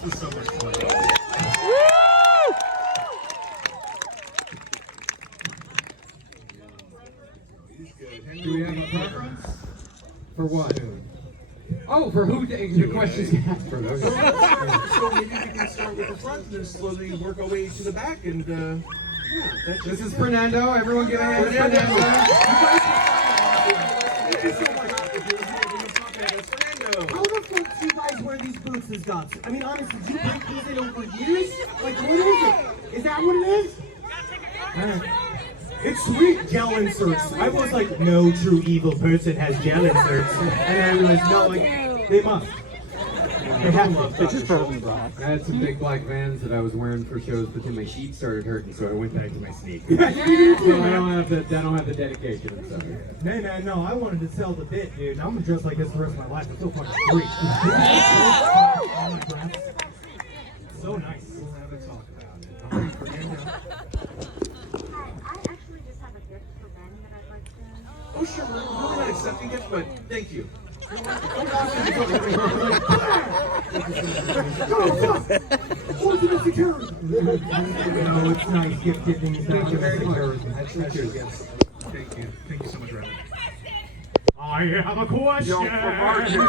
This was so much fun. Do we have a preference? For what? Oh, for who? The question's for those. So maybe we can start with the front and then slowly work our way to the back. And yeah, that's This is Fernando. Everyone give a hand to Fernando. Thank you so much. That's Fernando. How the fuck do you guys wear these boots as gods? I mean, honestly, did you break these in over years? Like, what is it? Is that what it is? It's sweet gel inserts. I was like, no true evil person has gel inserts. And I realized, no, like, they must. They have to. It's just frozen black. I had some big black Vans that I was wearing for shows, but then my feet started hurting, so I went back to my sneakers. So I don't have the dedication and stuff. Hey man, no, I wanted to sell the bit, dude. I'm gonna dress like this the rest of my life. I'm so fucking free. So nice. We'll have a talk about it. Oh, sure. We're really not accepting gifts, but thank you. No, it's nice gift giving. Thank you very much. Thank you. Thank you so much, Robert. I have a question. Yo, for Martin,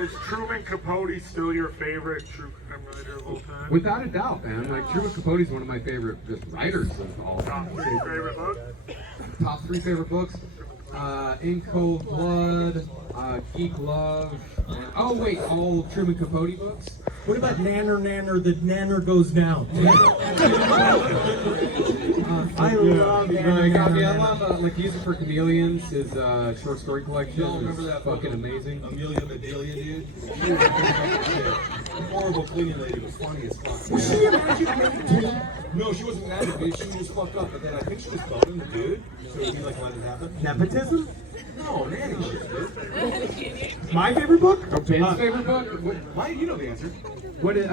is Truman Capote still your favorite true crime writer of all time? Without a doubt, man. Like Truman Capote is one of my favorite just writers of all time. Top 3 favorite book? Top 3 favorite books: In Cold Blood, Geek Love. Oh wait, all Truman Capote books. What about Nanner Nanner? The Nanner goes down. I love Nanner Nanner. I love like Music for Chameleons, his short story collection. Remember that fucking amazing. Amelia Bedelia, dude? Horrible cleaning lady, but funny as fuck. Was she imagine too? No, she wasn't mad at me. She was fucked up, but then I think she was bugging the dude. So he like let it happen. Nepotism? No, nanny shit, dude. My favorite book? Oh, Ben's favorite book? Why? You know the answer. What is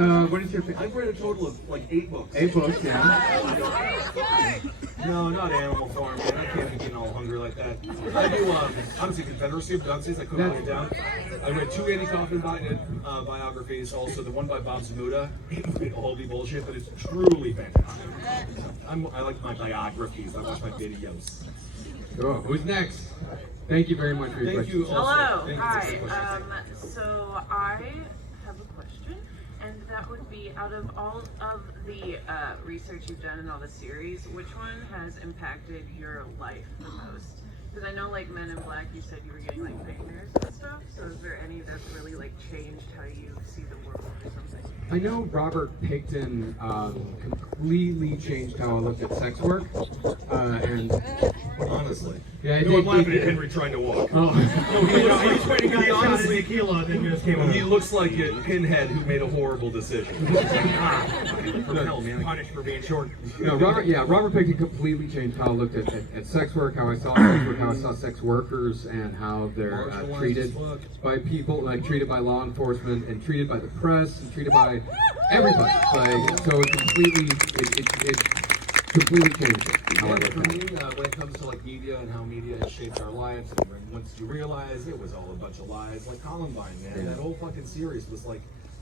your favorite? I've read a total of like 8 books. 8 books, yeah. No, not Animal Farm, man. I can't be getting all hungry like that. I do, honestly, Confederacy of Dunces. I couldn't put it down. I read 2 Andy Kaufman biographies, also the one by Bob Zamuda. It would all be bullshit, but it's truly fantastic. I like my biographies. I watch my videos. Cool. Who's next? Thank you very much for your Thank you question. also. Hello, Thank you hi. for the question. So I have a question, and that would be, out of all of the research you've done in all the series, which one has impacted your life the most? Because I know, like Men in Black, you said you were getting like nightmares and stuff. So is there any that's really like changed how you see the world or something? I know Robert Picton completely changed how I looked at sex work, and Honestly. yeah, No, I'm laughing at Henry trying to walk. Oh. He honestly, tequila, then just came he looks like a pinhead who made a horrible decision. Hell, man. Punished for being short. No, Robert Picton completely changed how I looked at sex work, how I saw sex work, how I saw sex workers, and how they're treated by people, like treated by law enforcement, and treated by the press, and treated by everybody. Like, so it completely changed it. How I look For at me, it. when it comes to like media and how media has shaped our lives, and once you realize it was all a bunch of lies, like Columbine, man, that whole fucking series was like,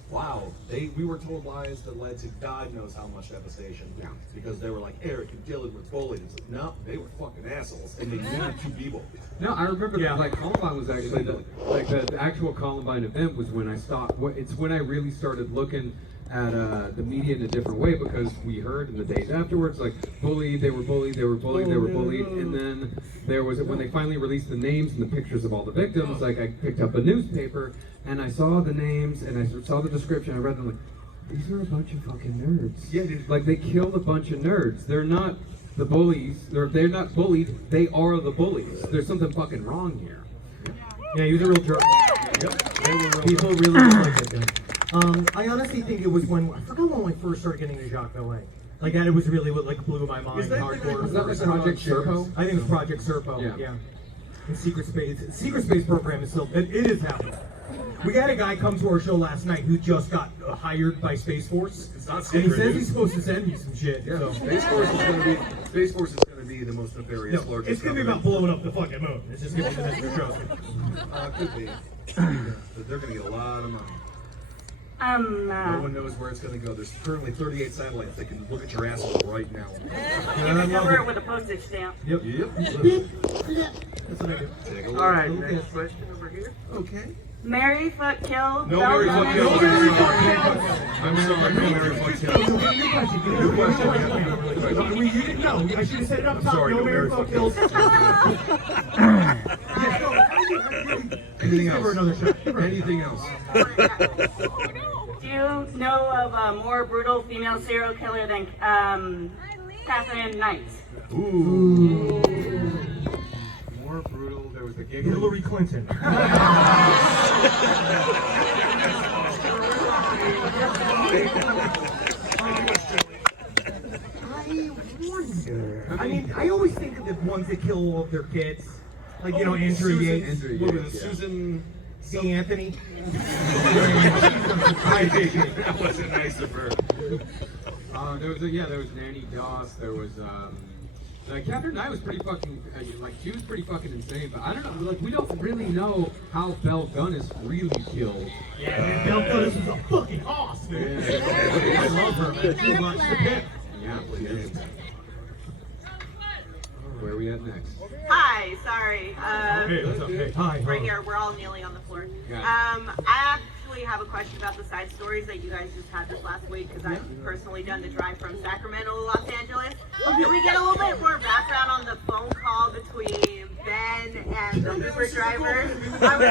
wow, we were told lies that led to God knows how much devastation. Yeah. Because they were like, Eric and Dylan were bullied. It's like, no, they were fucking assholes, and they needed to be bullied. No, I remember that. Like Columbine was actually the actual Columbine event was when I stopped. It's when I really started looking at the media in a different way, because we heard in the days afterwards, like bullied, they were bullied, and then there was when they finally released the names and the pictures of all the victims. Like I picked up a newspaper and I saw the names and I saw the description. I read them like, these are a bunch of fucking nerds. Yeah, dude. Like they killed a bunch of nerds. They're not the bullies. They're not bullied. They are the bullies. There's something fucking wrong here. Yeah, he was a real jerk. Yep. People really disliked that guy. I honestly think it was when, I forgot when I first started getting into Jacques Ballet. Like that, it was really what like blew my mind. Is that the guy hardcore. Was that like Project Serpo? I think it was Project Serpo. Yeah. And Secret Space program is still, it is happening. We had a guy come to our show last night who just got hired by Space Force. It's not and he secret, says dude. he's supposed to send me some shit. Yeah. So. Space Force is gonna be the most nefarious, No, largest. it's gonna be about blowing up the fucking moon. It's just gonna be the next show. Could be. But they're gonna get a lot of money. No one knows where it's going to go. There's currently 38 satellites that can look at your asshole right now. Cover it with a postage stamp. Yep. That's what I do. Take a look. All right, next question over here. Okay. Marry, fuck, kill. No Mary fuck kill. No Mary fuck kill. I'm sorry, no Mary fuck kill. New question. You didn't know. I should have said it up top. sorry, no Mary fuck kills. Anything Give her another else? shot. Give her Anything else? Do you know of a more brutal female serial killer than Catherine Knight? Ooh. More brutal. There was the gig. Hillary Clinton. I mean, I always think of the ones that kill all of their kids. Like, you know, Andrew Yates. Andrew What was Yates, it? yeah. Susan. C. Anthony. That wasn't nice of her. There was Nanny Doss. There was Catherine Knight was pretty fucking she was pretty fucking insane. But I don't know, like we don't really know how Belle Gunnis really killed. Yeah, man, Belle Gunnis was a fucking hoss, man. Yeah. I love her, man. She watched the pit. Yeah, she is. Where are we at next? Hi, sorry. Hey, what's up? Hey, hi. Right here, we're all kneeling on the floor. Yeah. I actually have a question about the side stories that you guys just had this last week because I've personally done the drive from Sacramento to Los Angeles. Can we get a little bit more background on the phone call between Ben and the Uber driver? I would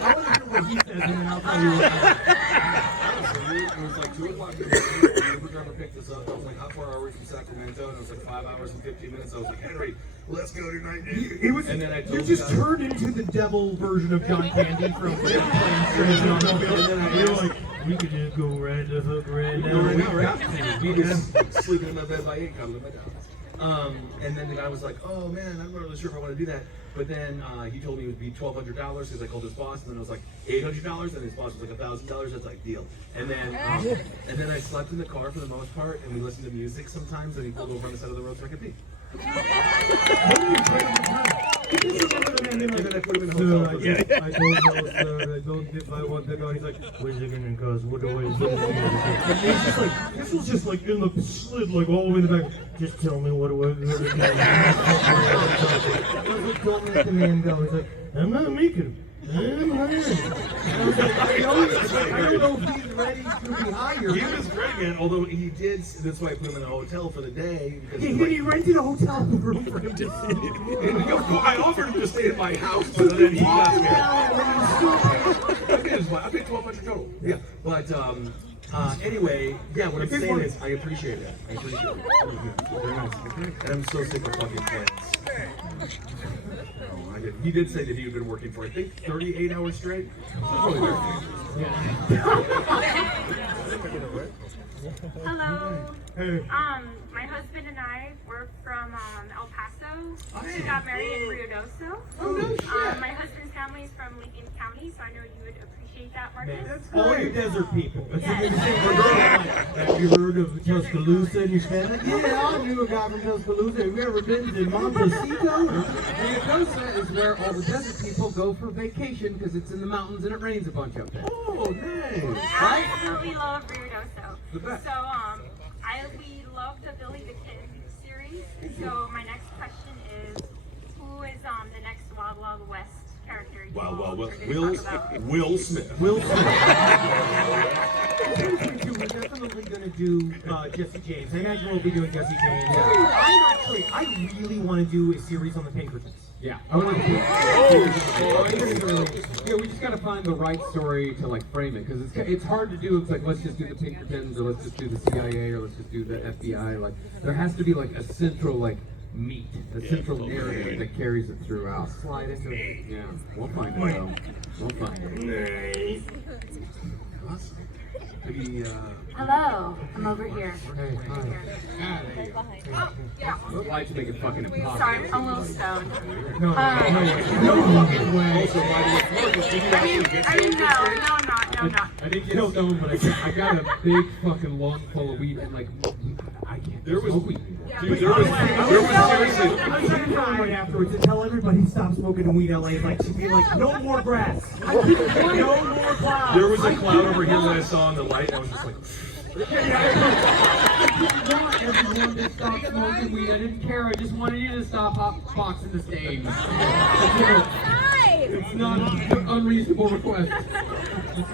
love to what he says, and then I'll tell you what It was like 2 o'clock in the morning. The Uber driver picked us up. I was like, how far are we from Sacramento? And it was like 5 hours and 15 minutes. I was like, Henry, let's go tonight, dude. It was, And then I you told just the guy- turned into the devil version of John Candy from Playing Strings on the Field. And then I You're asked- like, we could just go right the hook right No, I know, now. right? He was sleeping in my bed by 8, cuddling my dog. And then the guy was like, oh man, I'm not really sure if I want to do that. But then he told me it would be $1,200 because I called his boss, and then I was like $800, and his boss was like $1,000. That's like deal. And then I slept in the car for the most part, and we listened to music sometimes. And he pulled over on the side of the road so I could pee. And then I put him in a hotel. I don't know, sir. I don't if I want to go. He's like, where's it gonna go? What do I do? And he's just like, this was just like in the slid, like all the way in the back. Just tell me what do I do? I was like, don't let the man go. He's like, I'm not making him. I'm hiring him. And I was like, I don't know if he's ready to be hired. He was great, man. Although he did, that's why I put him in a hotel for the day. Because he was He rented a hotel room for him to sit in. I offered him to stay at my house, but then he left me. I paid $1,200 total. Yeah, but anyway, yeah. What I'm saying is, I appreciate it. I appreciate it. Very nice. And I'm so sick of fucking planes. No, I didn't. He did say that he had been working for, I think, 38 hours straight. Hello. Hey. My husband and I were from El Paso. We got married in Ruidoso. My husband's family is from Lincoln County, so I know you would appreciate that, Marcus. All you desert people. It's like, have you heard of Tuscaloosa in your family? Yeah, I knew a guy from Tuscaloosa. Have you ever been to Montecito? Ruidosa is where all the desert people go for vacation because it's in the mountains and it rains a bunch up there. Oh, nice. I absolutely love Ruidoso. The best. So, we love the Billy the Kid series. So my next question is, who is the next Wild Wild West character you all are going to talk about? Will Smith. Will Smith. We're definitely going to do Jesse James. I imagine we'll be doing Jesse James. I really want to do a series on the Pinkertons. Yeah, I want to. Yeah, we just gotta find the right story to like frame it because it's hard to do. It's like let's just do the Pinkertons or let's just do the CIA or let's just do the FBI. Like there has to be like a central like meat, a central narrative that carries it throughout. Slide into it. Yeah, we'll find it though. We'll find it. Awesome. Maybe, Hello, I'm over here. Hey, hi. The lights make it fucking impossible. Sorry, I'm a little stoned. No fucking way. No, I'm not. I didn't get stoned, but I got a big fucking lung full of weed and like I can't. There was smoke weed. Dude, there was seriously. I was trying to tell him right afterwards to tell everybody to stop smoking weed. LA is like, she'd be like, no more grass. No more clouds. There was a cloud over here that I saw in the light, and I was just like. I didn't want everyone to stop smoking weed. I didn't care. I just wanted you to stop boxing the stage. It's not an unreasonable request.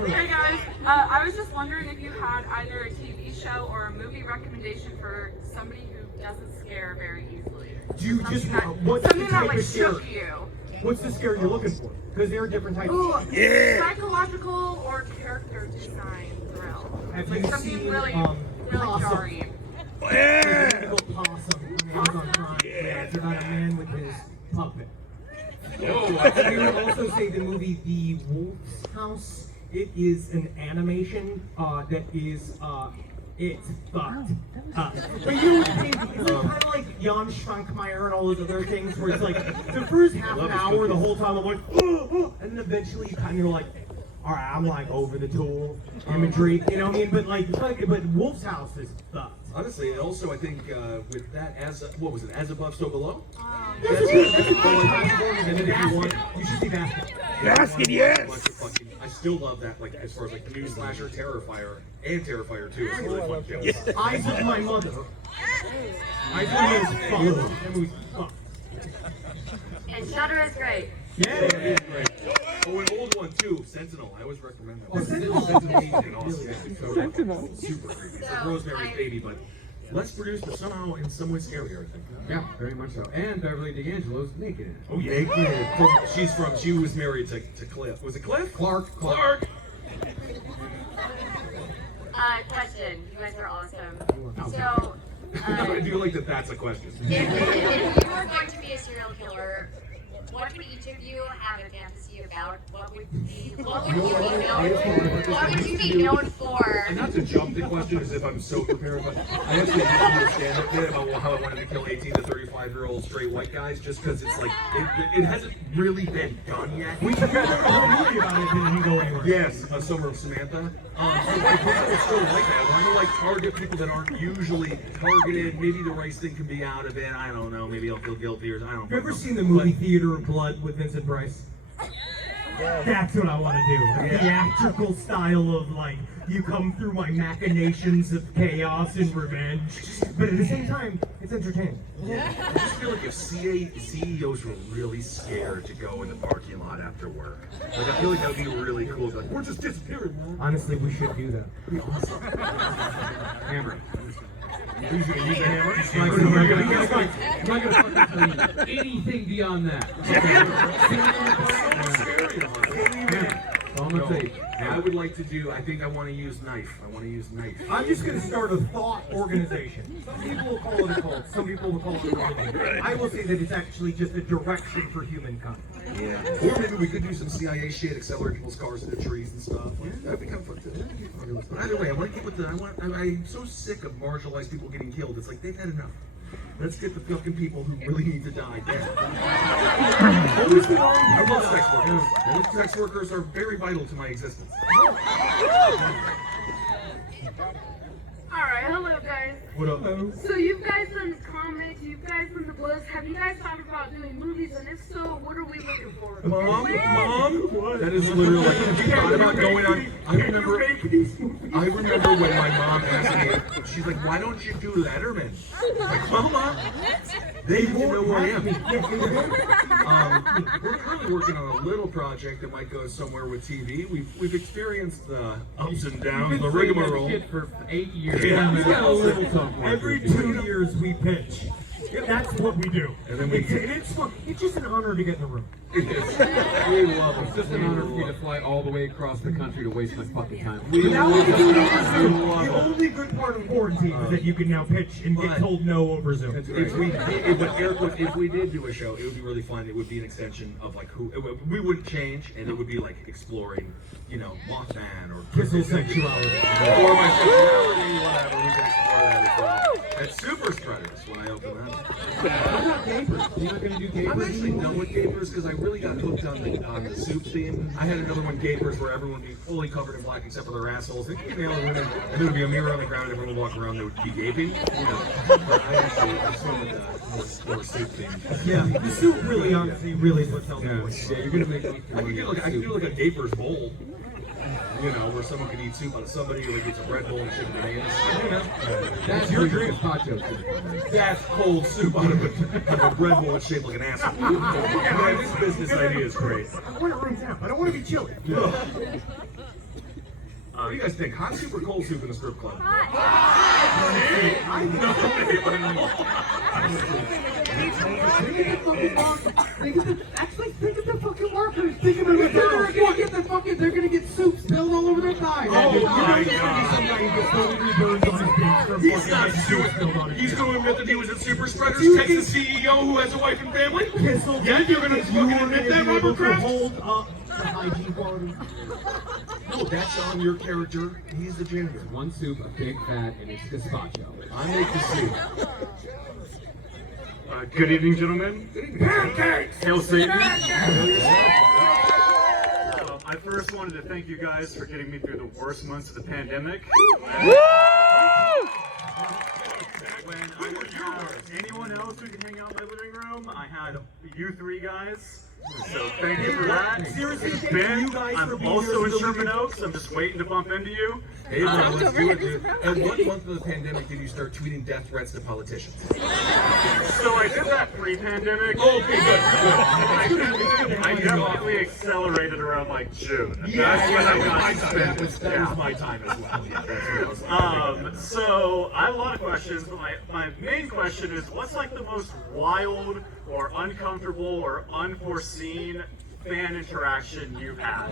Hey guys, I was just wondering if you had either a TV show or a movie recommendation for somebody who doesn't scare very easily. Do you just what's Something the that type like of scare? shook you. What's the scare you're looking for? Because there are different types. Ooh, of psychological or character design thrill. Have Like you something seen really Possum? jarring. Mythical Possum on Amazon Prime. Yeah, it's about a man with his puppet. I would also say the movie The Wolf's House. It is an animation that is it's fucked up. But you know what I mean? It's like, kind of like Jan Schwankmeyer and all those other things where it's like the first half an hour, the whole time I'm like, oh, and then eventually you kind of like, all right, I'm like over the tool imagery, you know what I mean? But like, but Wolf's House is fucked. Honestly, and also I think with that, what was it? As above, so below. That's That's it. it. And then if you want, You should see Basket. Basket, yes. I still love that. Like as far as like new slasher, Terrifier, and Terrifier 2 is a really fun show. Eyes of My Mother. Eyes of My Mother is fucked. That movie's fucked. And Shudder is great. Yeah. Great. Oh, an old one too, Sentinel. I always recommend that. Oh, Sentinel. Sentinel. Super creepy. It's like Rosemary's Baby, but less produced, but somehow in some way scarier, I think. Yeah, very much so. And Beverly D'Angelo's naked in it. Oh yeah. She was married to Cliff. Was it Cliff? Clark. Question. You guys are awesome. So, I do like that. That's a question. if you were going to be a serial killer, what would each of you have a fantasy about? What would you be known for? And not to jump the question as if I'm so prepared, but I actually did understand a bit about how I wanted to kill 18 to 35-year-old straight white guys, just because it's like it hasn't really been done yet. We can make a whole movie about it and then go anywhere. Yes, A Summer of Samantha. So like people still like that. Why do you like target people that aren't usually targeted? Maybe the right thing can be out of it. I don't know. Maybe I'll feel guilty or I don't know. Have you ever seen the movie Theater of Blood with Vincent Price? That's what I want to do. A theatrical style of like, you come through my machinations of chaos and revenge, but at the same time, it's entertaining. I just feel like if CEOs were really scared to go in the parking lot after work, like I feel like that would be really cool. Like we're just disappearing, man. Honestly, we should do that. Hammer. Who's gonna use a hammer? I'm not gonna fucking tell you anything beyond that. No, I would like to do. I think I want to use knife. I'm just going to start a thought organization. Some people will call it a cult. Some people will call it a religion. I will say that it's actually just a direction for humankind. Yeah. Or maybe we could do some CIA shit, accelerate people's cars into trees and stuff. Like, that'd be kind of fun too. But either way, I want to get with the. I'm so sick of marginalized people getting killed. It's like they've had enough. Let's get the fucking people who really need to die dead. I love sex workers. Sex workers are very vital to my existence. Alright, hello guys. What up? So you've guys done comics, you've guys done the books. Have you guys thought about doing movies? And if so, what are we looking for? Mom? That is literally like, have you thought about going on? I remember when my mom asked me, she's like, why don't you do Letterman? I'm like, Mama, they need to know who I am. We're currently working on a little project that might go somewhere with TV. We've experienced the ups and downs, the rigmarole. For 8 years. Yeah. Every 2 years we pitch. That's what we do. And then it's fun. It's just an honor to get in the room. We love it. It's just an honor for you to fly all the way across the country to waste my fucking time. The only good part of quarantine is that you can now pitch and get told no over Zoom. If we did do a show, it would be really fun. It would be an extension of like we wouldn't change, and it would be like exploring, Mothman or Crystal sexuality. Or my sexuality, whatever. We can explore that as well. At Super Spreaders, when I open that You're not gonna do gapers? I'm actually done with gapers because I really got hooked on the soup theme. I had another one, gapers, where everyone would be fully covered in black except for their assholes. They could nail the women, and there would be a mirror on the ground, and everyone would walk around, they would be gaping. You know, but I actually just went with more soup theme. Yeah, the soup really, honestly, really is what sells Yeah, it. yeah, you're gonna make. I could do like a gapers bowl. You know, where someone could eat soup out of somebody, or they get some Red Bull and shit bananas. You know? That's your dream gazpacho soup. That's cold soup out of a Red Bull that's shaped like an asshole. Man, this business idea is great. I want to room temp. I don't want to be chilly. What do you guys think? Hot soup or cold soup in a strip club? Actually, think of the fucking workers. Think of the They're gonna get soup spilled all over their thighs. Oh my God! He's not doing. He's doing what he was at Super Spreaders. Texas CEO who has a wife and family. Yeah, you're gonna fucking admit that, Robert Kraft? Hold up the hygiene quality. No, that's on your character. He's the janitor. One soup, a big fat, and it's gazpacho. I make the soup. Good evening, gentlemen. Pancakes! Hail Satan. I first wanted to thank you guys for getting me through the worst months of the pandemic. When I didn't have anyone else who could hang out in my living room, I had you three guys. So thank you for that. Seriously, thank Ben, you guys for I'm being also here in so Sherman Oaks. I'm just waiting to bump into you. Hey, bro, let's do it, dude. And what month of the pandemic did you start tweeting death threats to politicians? So I did that pre-pandemic. Okay, good. I definitely accelerated around like June. Yeah, That's when I got that was spent. my time as well. Yeah, that's what I was So I have a lot of questions, but my main question is, what's like the most wild or uncomfortable or unforeseen fan interaction you've had?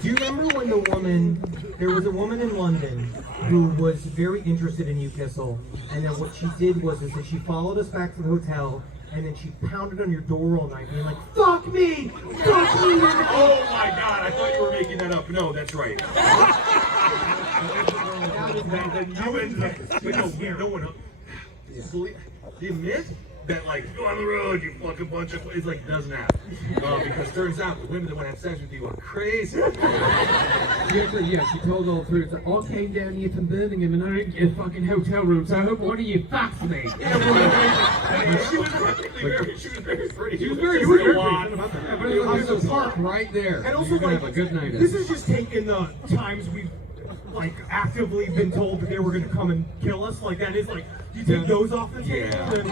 Do you remember when there was a woman in London who was very interested in you, Kissel, and then what she did was that she followed us back to the hotel, and then she pounded on your door all night, being like, "Fuck me! Fuck me!" Oh my God! I thought you were making that up. No, that's right. You ended up. No one. Believe the myth that like go on the road, you fucking bunch of it's like doesn't happen because turns out the women that want to have sex with you are crazy. Yeah, she told all three. It's like, I came down here from Birmingham and I didn't get a fucking hotel room, so I hope one of you fucks me. She was very pretty. She was very pretty. But it was a park right there. And also, You're gonna like, have a good night. this is just taking the times we've like actively been told that they were going to come and kill us. Like that is like you take those off the table. And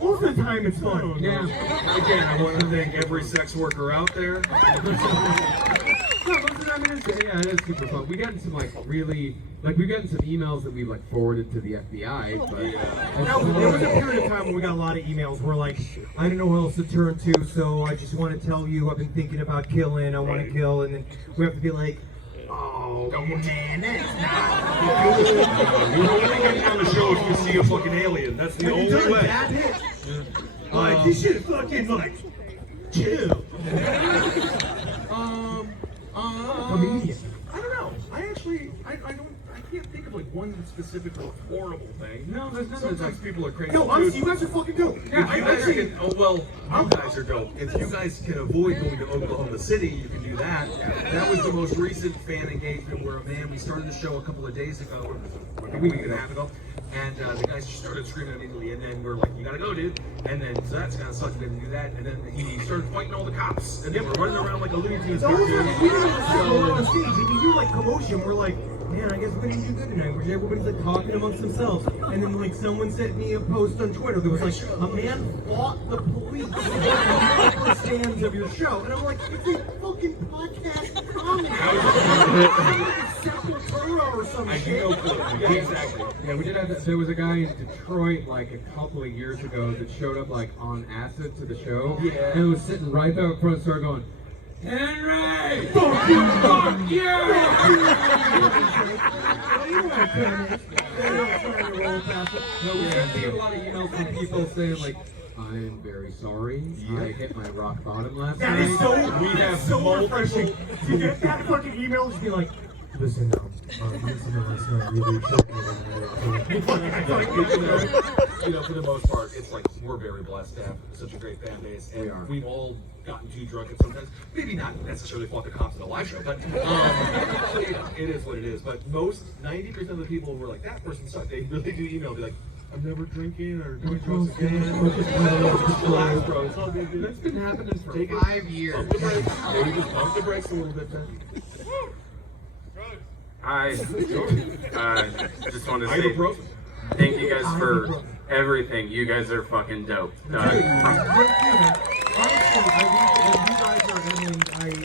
most of the time it's fun. Yeah. Again, I want to thank every sex worker out there. No, most of the time it is super fun. We got some we've gotten some emails that we like forwarded to the FBI, but There was a period of time when we got a lot of emails where like, I don't know who else to turn to, so I just want to tell you I've been thinking about killing, I want to kill, and then we have to be like, oh man, that's not You're only getting on the show if you see a fucking alien. That's the only way. that hit. Like, you should fucking like chill. Comedian. I don't know. I can't think of like one specific horrible thing. no, there's nothing. Sometimes people are crazy. No, honestly, you guys are fucking dope. Yeah, you guys can. Oh well, you guys are dope. If you guys can avoid going to Oklahoma City, you can do that. That was the most recent fan engagement where we started the show a couple of days ago, a week and a half ago, and the guys just started screaming immediately, and then we're like, "You gotta go, dude!" And then so that's kind of sucked. We didn't do that, and then he started fighting all the cops, and they were running around like a Looney Tunes So we cartoon. were on stage, and you hear like commotion. We're like, man, I guess we're gonna do good tonight. Where everybody's like talking amongst themselves, and then like someone sent me a post on Twitter that was like, a man fought the police in the upper stands of your show, and I'm like, it's a fucking podcast comedy. It's Sepultura or some I do shit. know clue. Yeah, exactly. Yeah, we did have that. There was a guy in Detroit like a couple of years ago that showed up like on acid to the show. Yeah. And was sitting right there up front and started going, Henry! Fuck you! Fuck you! No, we did see a lot of emails from people saying like, I am very sorry. I hit my rock bottom last That night. is so, We have so multiple- refreshing. To get that fucking email, just be like, Listen, listen to us, really choking For the most part, it's like we're very blessed to have such a great fan base, and we've all gotten too drunk at sometimes. Maybe not necessarily fucking cops in a live show, but it is what it is. But 90% of the people were like, that person sucked. They really do email, be like, I'm never drinking or doing drugs again. Relax, bro. It's all good, dude. That's been happening for Take 5 years. Pump the brakes. Maybe just pump the brakes a little bit, man. Hi. Just wanted to say Ibuprofen. thank you guys for everything. You guys are fucking dope. Honestly,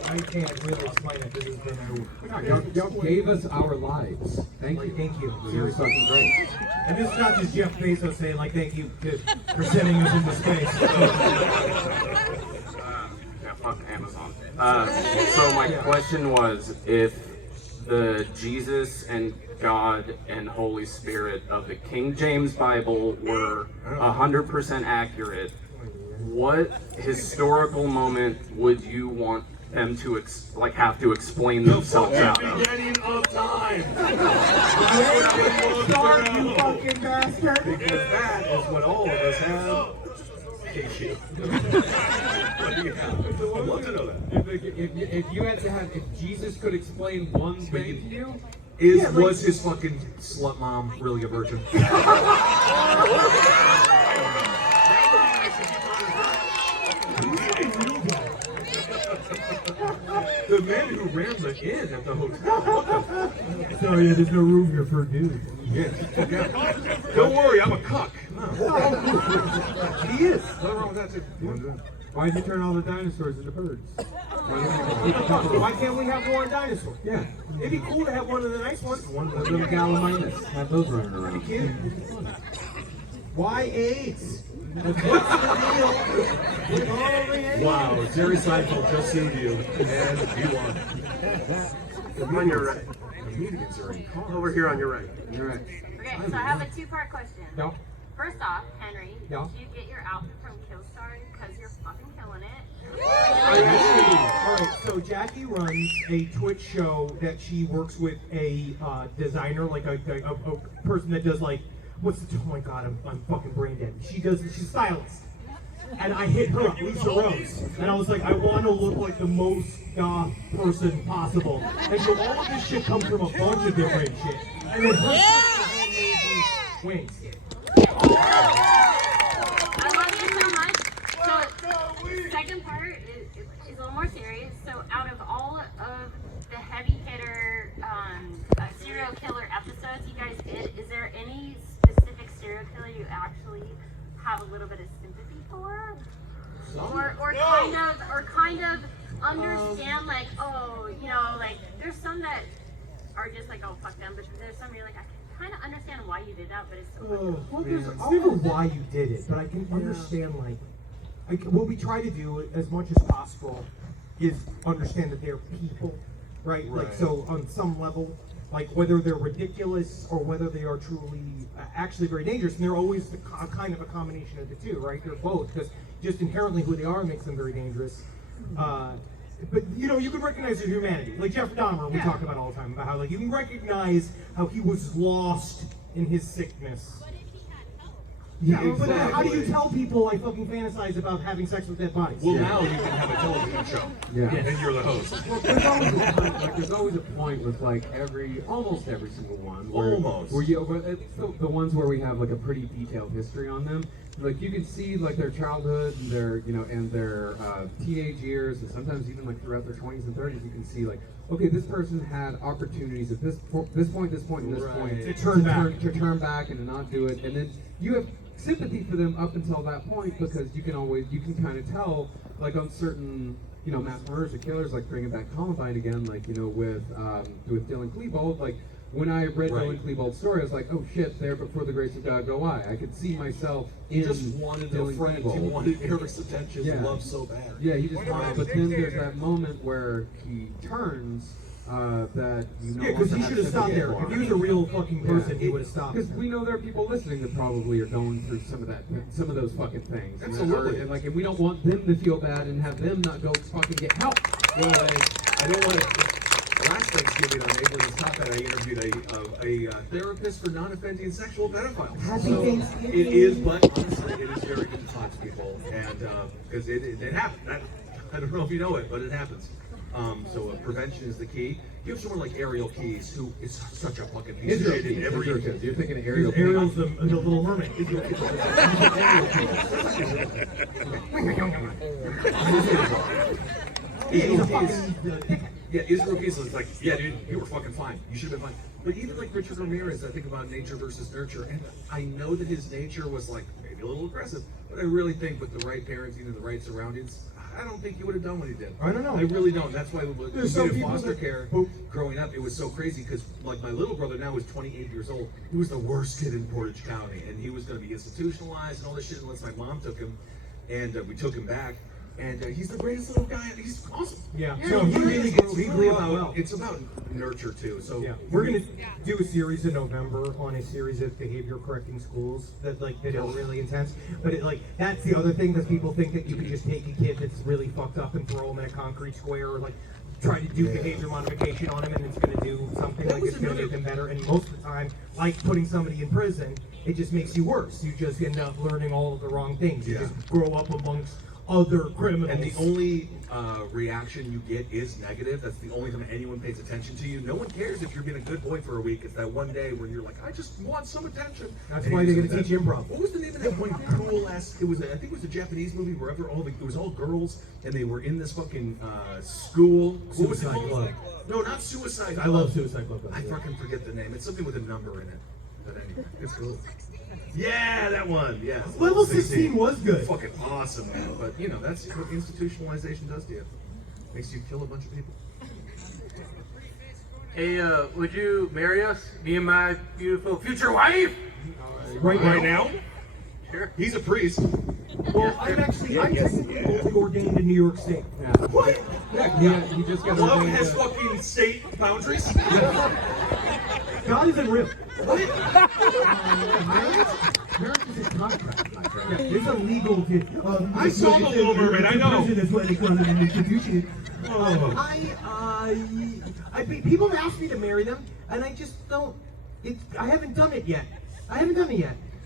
I can't really explain it. This has been Y'all gave us our lives. Thank you. Thank you. You're fucking great. And this is not just Jeff Bezos saying, like, thank you for sending us into space. Yeah, fuck Amazon. So my question was, if the Jesus and God and Holy Spirit of the King James Bible were 100% accurate, what historical moment would you want them to have to explain themselves out of? Beginning of time. Start, you fucking bastard! Because that is what all of us have. Thank you. What do you have? I'd love to know that. If you had to have, if Jesus could explain one thing to you, Was his fucking slut mom really a virgin? The man who ran the inn at the hotel. Sorry, there's no room here for dudes. Yeah. Don't worry, I'm a cuck. He is. Nothing wrong with that too. why'd you turn all the dinosaurs into birds? Why can't we have one dinosaur? Yeah. It'd be cool to have one of the nice ones. One of the Gallimimus. Have those running around. Why AIDS? What's the deal with all the AIDS? Wow, Jerry Seinfeld just sued you, and you won. On your right. Comedians are in cars. Over here on your right. You're right. Okay, so I have a two-part question. No. First off, Henry, Yeah. did you get your outfit from Killstar? Because you're fucking killing it. Alright, so Jackie runs a Twitch show that she works with a designer, like a person that does like, oh my god, I'm fucking brain dead. She's a stylist. And I hit her up, Lisa Rose. And I was like, I want to look like the most goth person possible. And so all of this shit comes from a bunch of different shit. And then her wings. I love you so much. So, second part is a little more serious. So, out of all of the heavy hitter serial killer episodes you guys did, is there any specific serial killer you actually have a little bit of sympathy for? Or kind of understand, like, oh, you know, like, there's some that are just like, oh, fuck them, but there's some you're like, I can kind of understand why you did that, but it's so Well, it's never why you did it, but I can understand, like, what we try to do as much as possible is understand that they're people, right? Like, so on some level, like, whether they're ridiculous or whether they are truly actually very dangerous, and they're always kind of a combination of the two, right? They're both, because just inherently who they are makes them very dangerous. But, you know, you can recognize their humanity. Like Jeff Dahmer, we talk about all the time, about how, like, you can recognize how he was lost in his sickness. Yeah, exactly. But how do you tell people I fucking fantasize about having sex with dead bodies? Well, now you can have a television show. Yeah. And you're the host. Well, there's always a point with like almost every single one. Where it's the ones where we have like a pretty detailed history on them. Like you can see like their childhood and their their teenage years, and sometimes even like throughout their 20s and 30s, you can see like, okay, this person had opportunities at this point, and this point, to turn back and to not do it, and then you have sympathy for them up until that point because you can kind of tell, like on certain mass murders or killers, like bringing back Columbine again, like with Dylan Klebold, like when I read Dylan Klebold's story, I was like, oh shit, there before the grace of God go I. I could see myself in He just wanted Dylan a friend. He Klebold. wanted Eric's attention and love so bad. Yeah, he just wanted, but then there's that moment where he turns. That because he should have stopped there. If he was a real fucking person, he would have stopped. Because we know there are people listening that probably are going through some of those fucking things. Absolutely. And we don't want them to feel bad and have them not go fucking get help. Well, I don't want to. last Thanksgiving on Neighborhood's Top Hat, I interviewed a therapist for non-offending sexual pedophiles. Happy So Thanksgiving. it is, but honestly, it is very good to talk to people, and because it happens. I don't know if you know it, but it happens. So prevention is the key. You have someone like Ariel Keys, who is such a fucking piece of shit in every. You're thinking of Ariel. Ariel's the Little Mermaid. Yeah, Israel Keys is like, yeah, dude, you were fucking fine. You should have been fine. But even like Richard Ramirez, I think about nature versus nurture, and I know that his nature was like maybe a little aggressive, but I really think with the right parenting and the right surroundings, I don't think he would have done what he did. I don't know. I really don't. That's why when we There's some did people foster that- care growing up, it was so crazy because like my little brother now is 28 years old. He was the worst kid in Portage County, and he was going to be institutionalized and all this shit unless my mom took him, and we took him back. And he's the greatest little guy. He's awesome. Yeah. So So he really grew up about, well. It's about nurture too. So Yeah, we're gonna do a series in November on a series of behavior correcting schools that are really intense. But that's the other thing, that people think that you can just take a kid that's really fucked up and throw him in a concrete square, or try to do behavior modification on him, and it's gonna do something, it's gonna make them better. And most of the time, like putting somebody in prison, it just makes you worse. You just end up learning all of the wrong things. You just grow up amongst other criminals. And the only reaction you get is negative. That's the only time anyone pays attention to you. No one cares if you're being a good boy for a week. It's that one day where you're like, I just want some attention. That's why they're gonna teach improv. What was the name of that one cool ass? I think it was a Japanese movie where it was all girls and they were in this fucking school. What was it Suicide called? Club. No, not Suicide Club. I love Suicide Club. I fucking forget the name. It's something with a number in it. But anyway, it's cool. Yeah, that one. Yeah. Level 16 was good. Fucking awesome, man. But you know, that's what institutionalization does to you. Makes you kill a bunch of people. Hey, would you marry us? Me and my beautiful future wife? Right now? Sure. He's a priest. Well, I'm technically only ordained in New York State. What? Yeah, you just got Love to has fucking state boundaries? God isn't real. Marriage is a contract, my friend. It's a legal. I saw The Little Mermaid, I know. That's why they call it an institution. Oh. People have asked me to marry them, and I just don't. I haven't done it yet.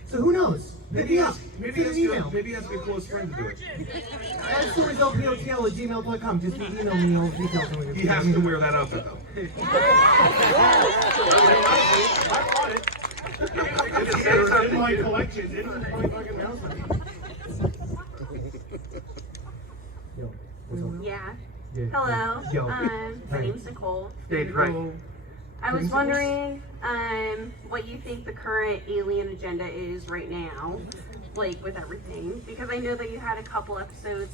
So who knows? Maybe Send an email. Maybe ask a close friend to do it. LPOTL@gmail.com. Just email me all the details. He has to wear that outfit though. It's in my collection. It's in my fucking house. Yo, what's up? Yeah. Yeah. Hello. Yo. My name's Nicole. Stage right. I was wondering what you think the current alien agenda is right now, with everything, because I know that you had a couple episodes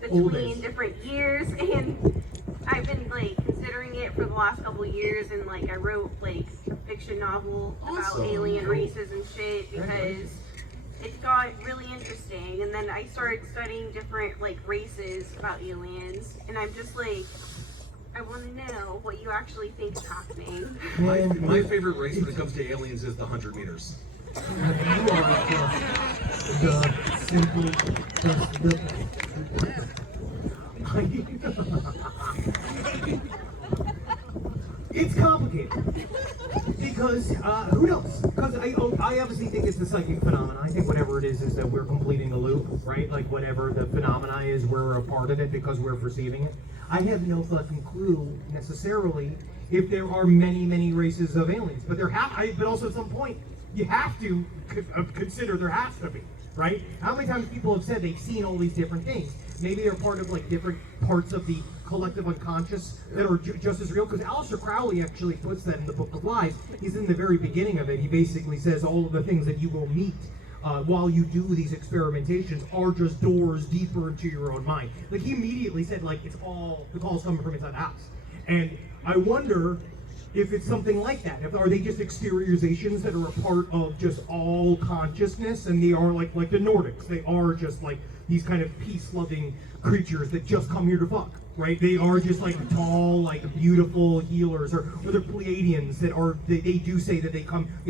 between different years, and I've been considering it for the last couple of years, and I wrote a fiction novel about alien races and shit because it got really interesting, and then I started studying different races about aliens, and I'm just I want to know what you actually think is happening. My favorite race when it comes to aliens is the 100 meters. You are the simple. It's complicated because who knows? Because I obviously think it's the psychic phenomena. I think whatever it is that we're completing the loop, right? Whatever the phenomena is, we're a part of it because we're perceiving it. I have no fucking clue necessarily if there are many races of aliens, but but also at some point you have to consider there has to be, right? How many times people have said they've seen all these different things? Maybe they're part of different parts of the collective unconscious that are just as real. Because Aleister Crowley actually puts that in the Book of Lies. He's in the very beginning of it. He basically says all of the things that you will meet while you do these experimentations are just doors deeper into your own mind. He immediately said the call's coming from inside the house. And I wonder if it's something like that. Are they just exteriorizations that are a part of just all consciousness, and they are like the Nordics? They are just these kind of peace-loving creatures that just come here to fuck, right? They are just tall, beautiful healers, or the Pleiadians that are. They do say that they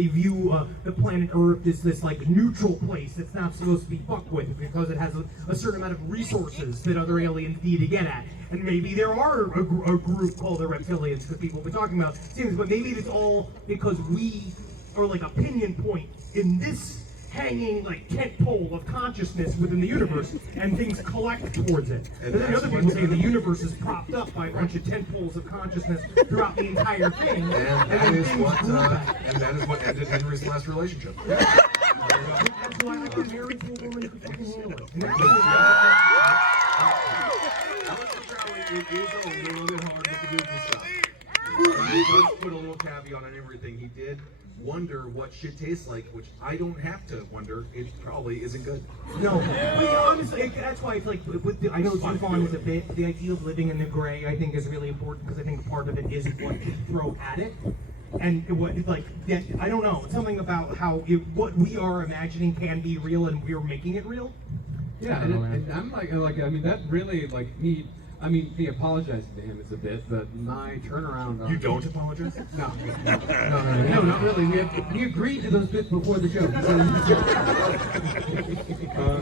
view the planet Earth as this neutral place that's not supposed to be fucked with because it has a certain amount of resources that other aliens need to get at. And maybe there are a group called the reptilians because people have been talking about things, but maybe it's all because we are like a pinion point in this hanging like tent pole of consciousness within the universe, and things collect towards it. And then the other people say the universe is propped up by a bunch of tent poles of consciousness throughout the entire thing. And that is what ended Henry's last relationship. That's why I like the married to a woman who can fucking handle it. And that's It is a little bit hard with the goofy stuff. He does put a little caveat on everything. He did wonder what shit tastes like, which I don't have to wonder. It probably isn't good. No, but yeah, honestly, that's why it's like, with the, I know Tufan is a bit, the idea of living in the gray, I think, is really important, because I think part of it is what you throw at it. And what, like, that, I don't know, something about how what we are imagining can be real and we're making it real. Yeah, and I'm like, I mean, that really, like, me apologizing to him is a bit, but my turnaround on... You don't apologize? No, not really. We agreed to those bits before the show.